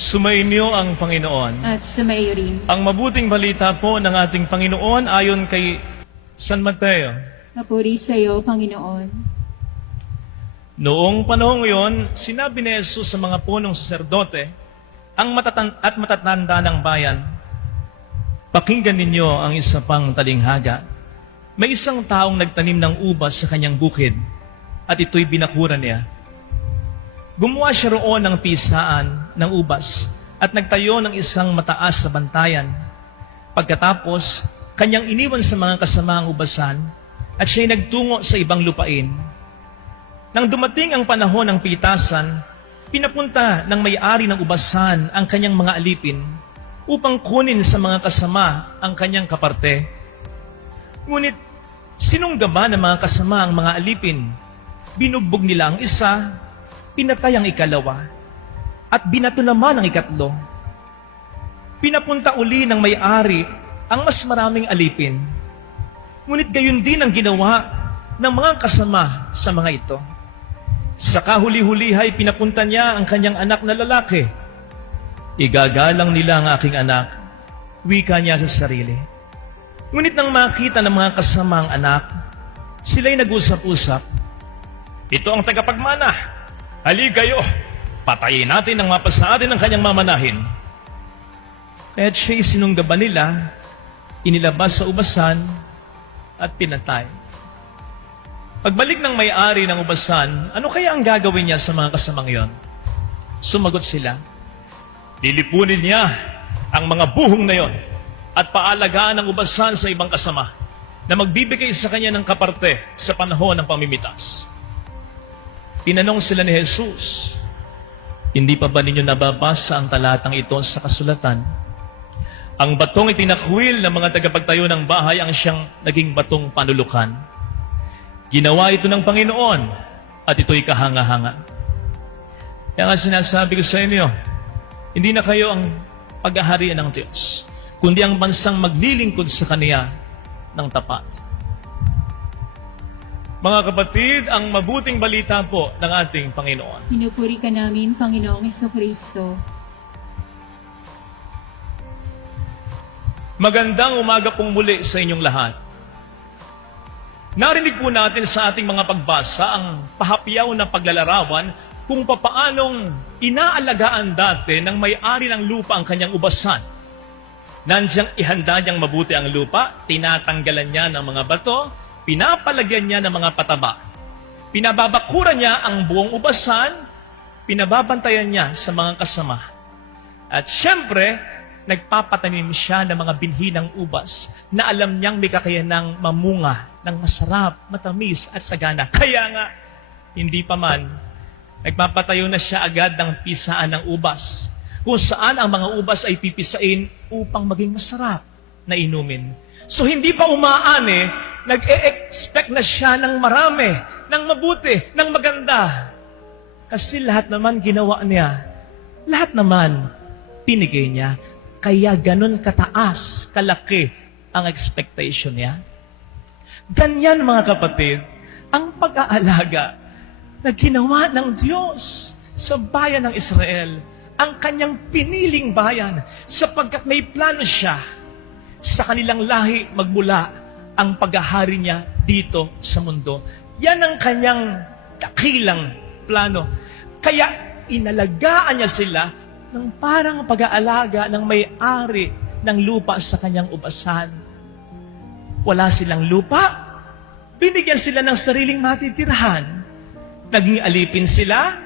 Sumainyo ang Panginoon. At sumayo rin. Ang mabuting balita po ng ating Panginoon ayon kay San Mateo. Papuri sa iyo, Panginoon. Noong panahong iyon, sinabi ni Jesus sa mga punong saserdote at matatanda ng bayan, "Pakinggan ninyo ang isa pang talinghaga. May isang taong nagtanim ng ubas sa kanyang bukid at ito'y binakura niya. Gumawa siya roon ng pisaan ng ubas at nagtayo ng isang mataas na bantayan. Pagkatapos, kanyang iniwan sa mga kasama ang ubasan at siya'y nagtungo sa ibang lupain. Nang dumating ang panahon ng pitasan, pinapunta ng may-ari ng ubasan ang kanyang mga alipin upang kunin sa mga kasama ang kanyang kaparte. Ngunit sinunggaba ng mga kasama ang mga alipin. Binugbog nila ang isa, pinatay ang ikalawa, at binato naman ang ikatlo. Pinapunta uli ng may-ari ang mas maraming alipin. Ngunit gayon din ang ginawa ng mga kasama sa mga ito. Sa kahuli-hulihay, pinapunta niya ang kanyang anak na lalaki. Igagalang nila ang aking anak, wika niya sa sarili. Ngunit nang makita ng mga kasama ang anak, sila'y nag-usap-usap. Ito ang tagapagmana. Hali kayo, patayin natin ang mapa sa atin ng kanyang mamanahin. Kaya't siya'y sinunggaba nila, inilabas sa ubasan, at pinatay. Pagbalik ng may-ari ng ubasan, ano kaya ang gagawin niya sa mga kasamang iyon? Sumagot sila, lilipunin niya ang mga buhong na iyon at paalagaan ang ubasan sa ibang kasama na magbibigay sa kanya ng kaparte sa panahon ng pamimitas. Tinanong sila ni Jesus, hindi pa ba ninyo nababasa ang talatang ito sa kasulatan? Ang batong itinakwil ng mga tagapagtayo ng bahay ang siyang naging batong panulukan. Ginawa ito ng Panginoon at ito'y kahanga-hanga. Kaya nga sinasabi ko sa inyo, hindi na kayo ang paghaharian ng Diyos, kundi ang bansang maglilingkod sa Kaniya ng tapat. Mga kapatid, ang mabuting balita po ng ating Panginoon. Pinupuri ka namin, Panginoong Jesucristo. Magandang umaga pong muli sa inyong lahat. Narinig po natin sa ating mga pagbasa ang pahapyaw na paglalarawan kung papaanong inaalagaan dati ng may-ari ng lupa ang kanyang ubasan. Nandiyan ihanda niyang mabuti ang lupa, tinatanggalan niya ng mga bato, pinapalagyan niya ng mga pataba. Pinababakura niya ang buong ubasan, pinababantayan niya sa mga kasama. At syempre, nagpapatanim siya ng mga binhi ng ubas na alam niyang may kakayanang mamunga ng masarap, matamis at sagana. Kaya nga, hindi pa man, nagpapatayo na siya agad ng pisaan ng ubas, kung saan ang mga ubas ay pipisain upang maging masarap na inumin. So hindi pa umaani, nag-e-expect na siya ng marami, ng mabuti, ng maganda. Kasi lahat naman ginawa niya, lahat naman pinigay niya. Kaya ganun kataas, kalaki ang expectation niya. Ganyan mga kapatid, ang pag-aalaga na ginawa ng Diyos sa bayan ng Israel, ang kanyang piniling bayan, sapagkat may plano siya sa kanilang lahi magmula ang paghahari niya dito sa mundo. Yan ang kanyang dakilang plano. Kaya inalagaan niya sila ng parang pag-aalaga ng may-ari ng lupa sa kanyang ubasan. Wala silang lupa, binigyan sila ng sariling matitirahan. Naging alipin sila,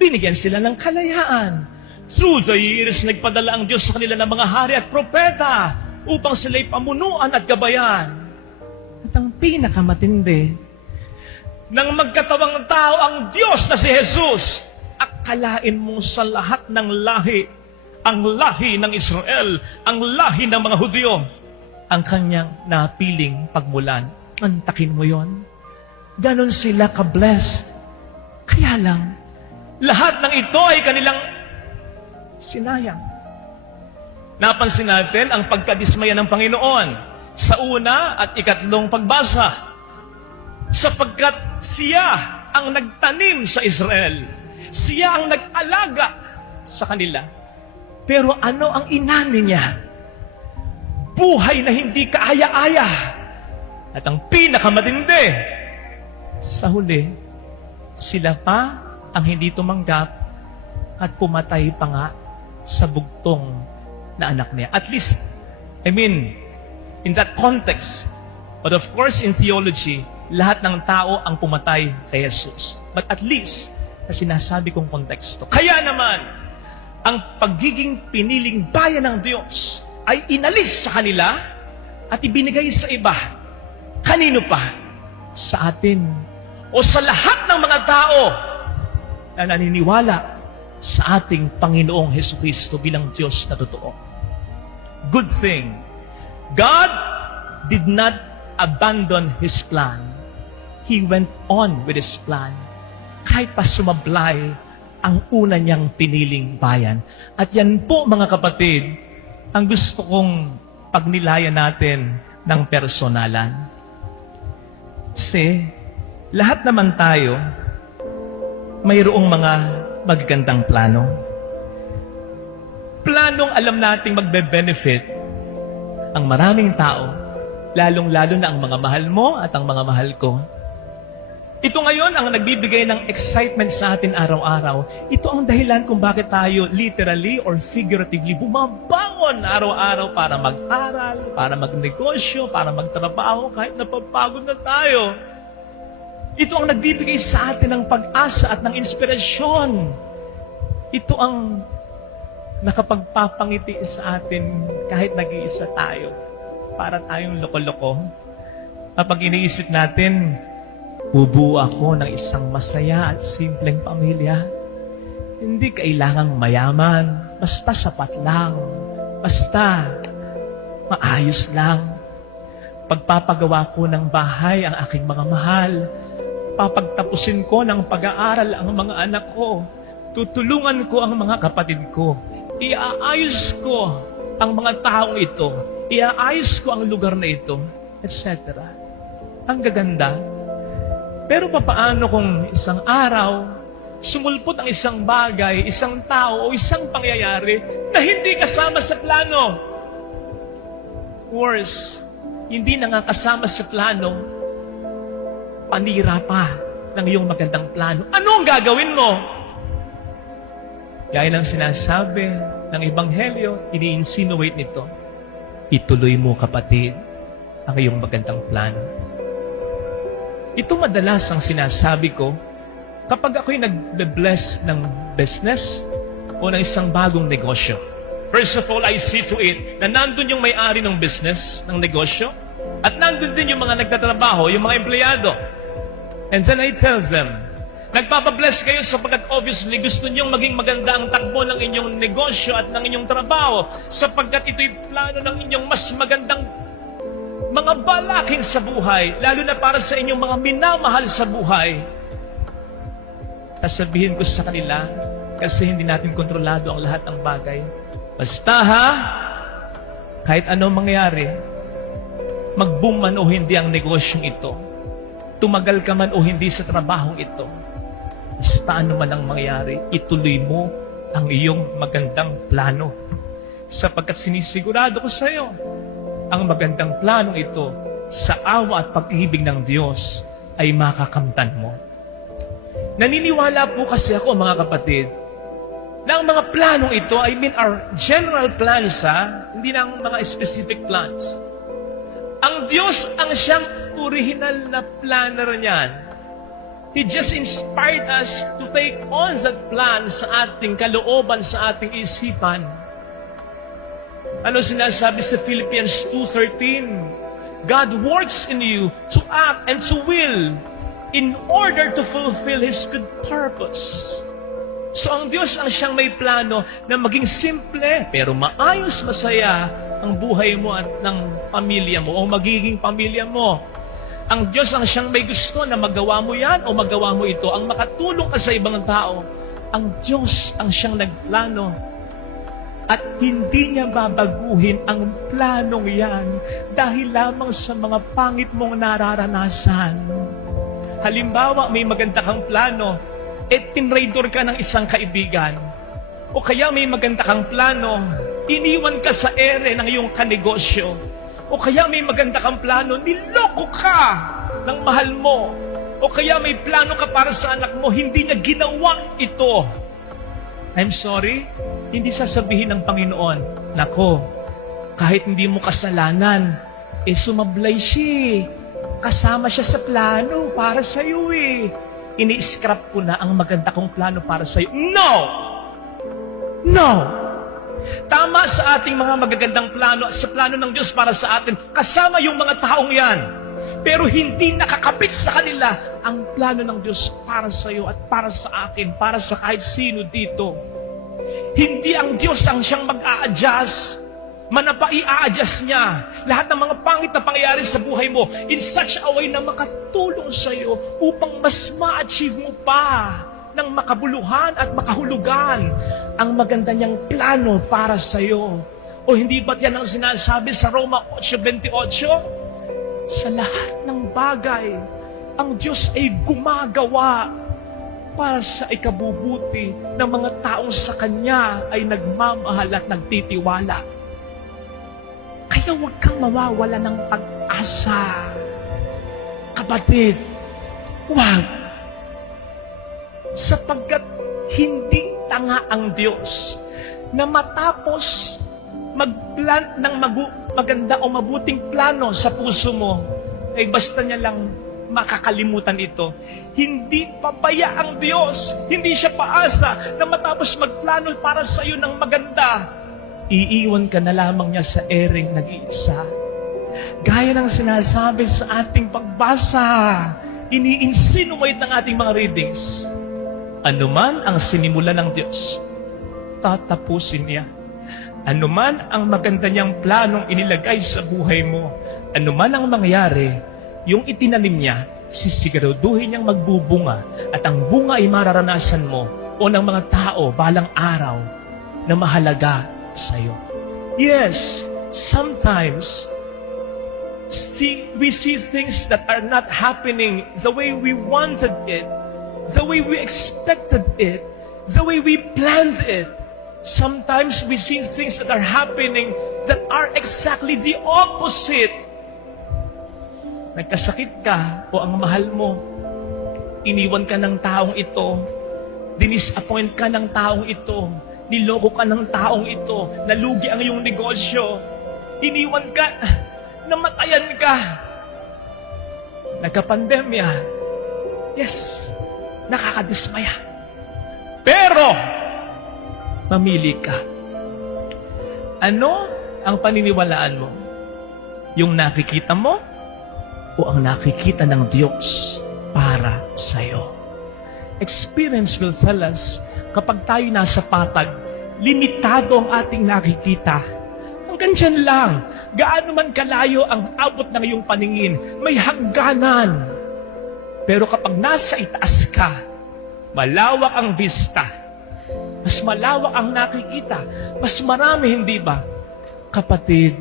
binigyan sila ng kalayaan. Through the years, nagpadala ang Diyos sa kanila ng mga hari at propeta upang sila'y pamunuan at gabayan. At ang pinakamatindi, nang magkatawang tao ang Diyos na si Jesus, akalain mo sa lahat ng lahi, ang lahi ng Israel, ang lahi ng mga Hudyo, ang kanyang napiling pagmulan. Antakin mo yon. Ganon sila ka-blessed. Kaya lang, lahat ng ito ay kanilang sinayang. Napansin natin ang pagkadismaya ng Panginoon sa una at ikatlong pagbasa, sapagkat siya ang nagtanim sa Israel. Siya ang nag-alaga sa kanila. Pero ano ang inani niya? Buhay na hindi kaaya-aya. At ang pinakamatindi, sa huli, sila pa ang hindi tumanggap at pumatay pa nga sa bugtong na anak niya. At least, in that context, but of course in theology, lahat ng tao ang pumatay kay Jesus. But at least, na sinasabi kong konteksto. Kaya naman, ang pagiging piniling bayan ng Diyos ay inalis sa kanila at ibinigay sa iba. Kanino pa? Sa atin o sa lahat ng mga tao na naniniwala sa ating Panginoong Hesukristo bilang Diyos na totoo. Good thing, God did not abandon His plan. He went on with His plan. Kahit pa sumablay ang una niyang piniling bayan. At yan po mga kapatid, ang gusto kong pagnilayan natin ng personalan. Kasi lahat naman tayo mayroong mga magagandang plano. Planong alam nating magbe-benefit ang maraming tao, lalong-lalo na ang mga mahal mo at ang mga mahal ko. Ito ngayon ang nagbibigay ng excitement sa atin araw-araw. Ito ang dahilan kung bakit tayo literally or figuratively bumabangon araw-araw para mag-aral, para magnegosyo, para magtrabaho kahit napapagod na tayo. Ito ang nagbibigay sa atin ng pag-asa at ng inspirasyon. Ito ang nakapagpapangiti sa atin kahit nag-iisa tayo. Para tayong loko-loko. Kapag iniisip natin, bubuo ako ng isang masaya at simpleng pamilya. Hindi kailangang mayaman, basta sapat lang, basta maayos lang. Pagpapagawa ko ng bahay ang aking mga mahal, papagtapusin ko ng pag-aaral ang mga anak ko, tutulungan ko ang mga kapatid ko, iaayos ko ang mga taong ito, iaayos ko ang lugar na ito, etc. Ang gaganda. Pero papaano kung isang araw, sumulpot ang isang bagay, isang tao o isang pangyayari na hindi kasama sa plano? Worse, hindi na nga kasama sa plano, panira pa ng iyong magandang plano. Ano ang gagawin mo? Gaya ng sinasabi ng Ebanghelyo, ini-insinuate nito, ituloy mo kapatid ang iyong magandang plano. Ito madalas ang sinasabi ko kapag ako'y nag-bless ng business o ng isang bagong negosyo. First of all, I see to it na nandun yung may-ari ng business, ng negosyo, at nandun din yung mga nagtatrabaho, yung mga empleyado. And then I tell them, nagpapabless kayo sapagkat obviously gusto niyong maging maganda ang takbo ng inyong negosyo at ng inyong trabaho sapagkat ito'y plano ng inyong mas magandang mga balakin sa buhay, lalo na para sa inyong mga minamahal sa buhay. Sasabihin ko sa kanila, kasi hindi natin kontrolado ang lahat ng bagay. Basta ha, kahit anong mangyari, mag-boom man o hindi ang negosyong ito, tumagal ka man o hindi sa trabahong ito, basta ano man ang mangyari, ituloy mo ang iyong magandang plano. Sapagkat sinisigurado ko sa iyo, ang magandang planong ito sa awa at pag-ibig ng Diyos ay makakamtan mo. Naniniwala po kasi ako mga kapatid na ang mga planong ito, I mean our general plans hindi na ang mga specific plans. Ang Diyos ang siyang original na planner niyan. He just inspired us to take on that plan sa ating kalooban, sa ating isipan. Ano sinasabi sa Philippians 2:13? God works in you to act and to will in order to fulfill His good purpose. So ang Diyos ang siyang may plano na maging simple pero maayos, masaya ang buhay mo at ng pamilya mo o magiging pamilya mo. Ang Diyos ang siyang may gusto na magawa mo yan o magawa mo ito, ang makatulong ka sa ibang tao. Ang Diyos ang siyang nagplano. At hindi niya babaguhin ang planong yan dahil lamang sa mga pangit mong nararanasan. Halimbawa, may maganda kang plano, tinraidor ka ng isang kaibigan. O kaya may maganda kang plano, iniwan ka sa ere ng iyong kanegosyo. O kaya may maganda kang plano, niloko ka ng mahal mo. O kaya may plano ka para sa anak mo, hindi niya ginawa ito. I'm sorry, hindi sasabihin ng Panginoon, nako, kahit hindi mo kasalanan, sumablay siya. Kasama siya sa plano para sa iyo eh. Ini-scrap ko na ang maganda kong plano para sa iyo. No! No! Tama sa ating mga magagandang plano, sa plano ng Diyos para sa atin, kasama yung mga taong yan. Pero hindi nakakapit sa kanila ang plano ng Diyos para sa iyo at para sa akin, para sa kahit sino dito. Hindi ang Diyos ang siyang mag-a-adjust. Manapa i-a-adjust niya lahat ng mga pangit na pangyayari sa buhay mo in such a way na makatulong sa iyo upang mas ma-achieve mo pa ng makabuluhan at makahulugan ang maganda niyang plano para sa iyo. O hindi ba't yan ang sinasabi sa Roma 8:28? Sa lahat ng bagay, ang Diyos ay gumagawa para sa ikabubuti ng mga taong sa Kanya ay nagmamahal at nagtitiwala. Kaya huwag kang mawawala ng pag-asa. Kapatid, huwag. Sapagkat hindi tanga ang Diyos na matapos mag-plant ng maganda o mabuting plano sa puso mo, ay basta niya lang makakalimutan ito. Hindi pabaya ang Diyos. Hindi siya paasa na matapos magplano para sa iyo ng maganda, iiwan ka na lamang niya sa ereng nag-iisa. Gaya ng sinasabi sa ating pagbasa, ini-insinuate ng ating mga readings, anuman ang sinimulan ng Diyos, tatapusin niya. Anuman ang maganda niyang planong inilagay sa buhay mo, anuman ang mangyari, yung itinanim niya, sisiguraduhin niyang magbubunga at ang bunga ay mararanasan mo o ng mga tao balang araw na mahalaga sa'yo. Yes, sometimes we see things that are not happening the way we wanted it, the way we expected it, the way we planned it. Sometimes we see things that are happening that are exactly the opposite. Nagkasakit ka o ang mahal mo, iniwan ka ng taong ito, dinisappoint ka ng taong ito, niloko ka ng taong ito, nalugi ang iyong negosyo, iniwan ka, namatayan ka, nagka-pandemya, yes, nakakadismaya. Pero, mamili ka. Ano ang paniniwalaan mo? Yung nakikita mo o ang nakikita ng Diyos para sa'yo? Experience will tell us, kapag tayo nasa patag, limitado ang ating nakikita. Hanggang dyan lang. Gaano man kalayo ang abot ng iyong paningin, may hangganan. Pero kapag nasa itaas ka, malawak ang vista, mas malawak ang nakikita, mas marami, hindi ba? Kapatid,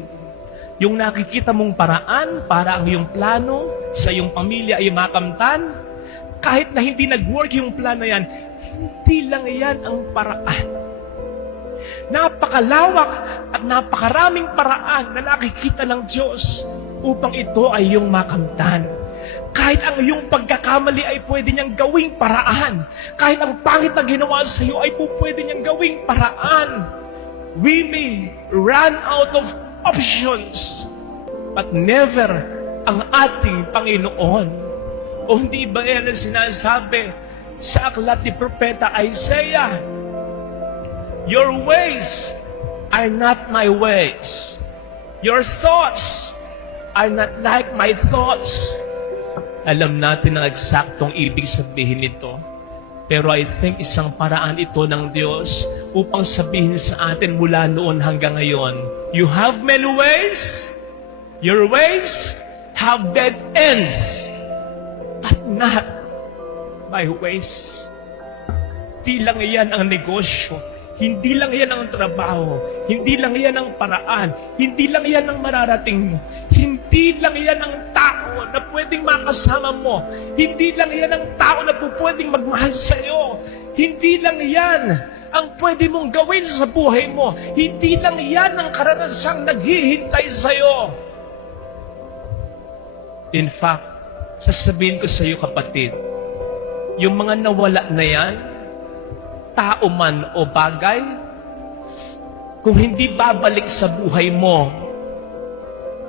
yung nakikita mong paraan para ang iyong plano sa iyong pamilya ay makamtan, kahit na hindi nag-work yung plano yan, hindi lang yan ang paraan. Napakalawak at napakaraming paraan na nakikita ng Diyos upang ito ay iyong makamtan. Kahit ang iyong pagkakamali ay pwede niyang gawing paraan. Kahit ang pangit na ginawa sa iyo ay pwede niyang gawing paraan. We may run out of options, but never ang ating Panginoon. O hindi ba yan ang sinasabi sa aklat ni Propeta Isaiah? Your ways are not my ways. Your thoughts are not like my thoughts. Alam natin ang eksaktong ibig sabihin nito. Pero I think isang paraan ito ng Diyos upang sabihin sa atin mula noon hanggang ngayon, you have many ways. Your ways have dead ends. But not my ways. Hindi lang iyan ang negosyo. Hindi lang iyan ang trabaho. Hindi lang iyan ang paraan. Hindi lang iyan ang mararating mo. Hindi lang iyan ang tao na pwedeng makasama mo. Hindi lang iyan ang tao na pwedeng magmahal sa iyo. Hindi lang iyan ang pwede mong gawin sa buhay mo. Hindi lang yan ang karanasang naghihintay sa'yo. In fact, sasabihin ko sa iyo kapatid, yung mga nawala na yan, tao man o bagay, kung hindi babalik sa buhay mo,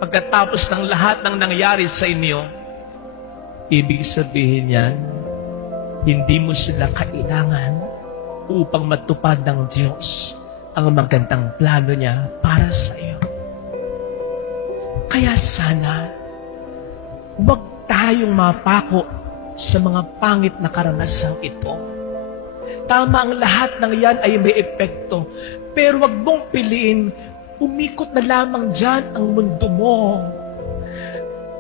pagkatapos ng lahat ng nangyari sa inyo, ibig sabihin yan, hindi mo sila kailangan upang matupad ng Diyos ang magandang plano niya para sa iyo. Kaya sana, huwag tayong mapako sa mga pangit na karanasang ito. Tama ang lahat ng yan ay may epekto, pero huwag mong piliin, umikot na lamang dyan ang mundo mo.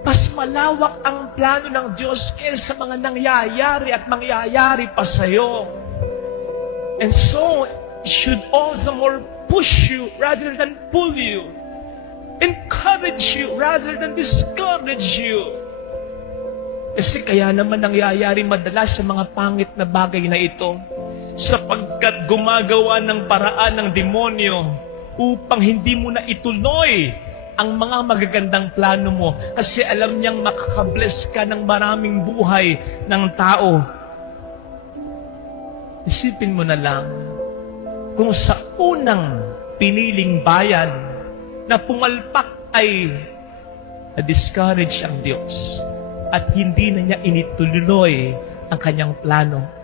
Mas malawak ang plano ng Diyos kaysa mga nangyayari at mangyayari pa sa'yo. And so, it should also more push you rather than pull you. Encourage you rather than discourage you. Kasi kaya naman nangyayari madalas sa mga pangit na bagay na ito, sapagkat gumagawa ng paraan ng demonyo upang hindi mo na ituloy ang mga magagandang plano mo kasi alam niyang makakabless ka ng maraming buhay ng tao. Isipin mo na lang, kung sa unang piniling bayan na pumalpak ay na-discourage ang Diyos at hindi na niya inituloy ang kanyang plano,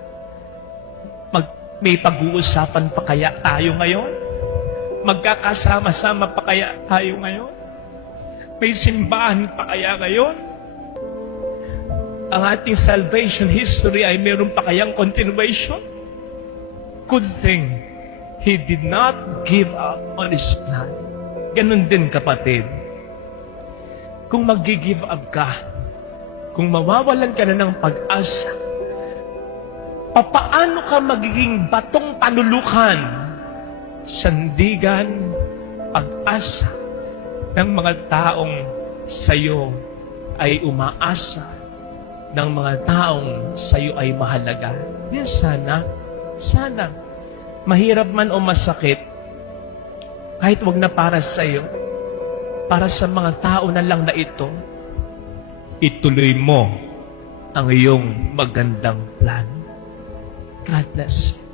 may pag-uusapan pa kaya tayo ngayon? Magkakasama-sama pa kaya tayo ngayon? May simbahan pa kaya ngayon? Ang ating salvation history ay meron pa kayang continuation? Good thing, He did not give up on His plan. Ganon din kapatid. Kung mag-give up ka, kung mawawalan ka na ng pag-asa, papaano ka magiging batong panulukan, sandigan, pag-asa ng mga taong sa'yo ay umaasa, ng mga taong sa'yo ay mahalaga? Yan sana, mahirap man o masakit, kahit wag na para sa'yo, para sa mga tao na lang na ito, ituloy mo ang iyong magandang plano. God bless you.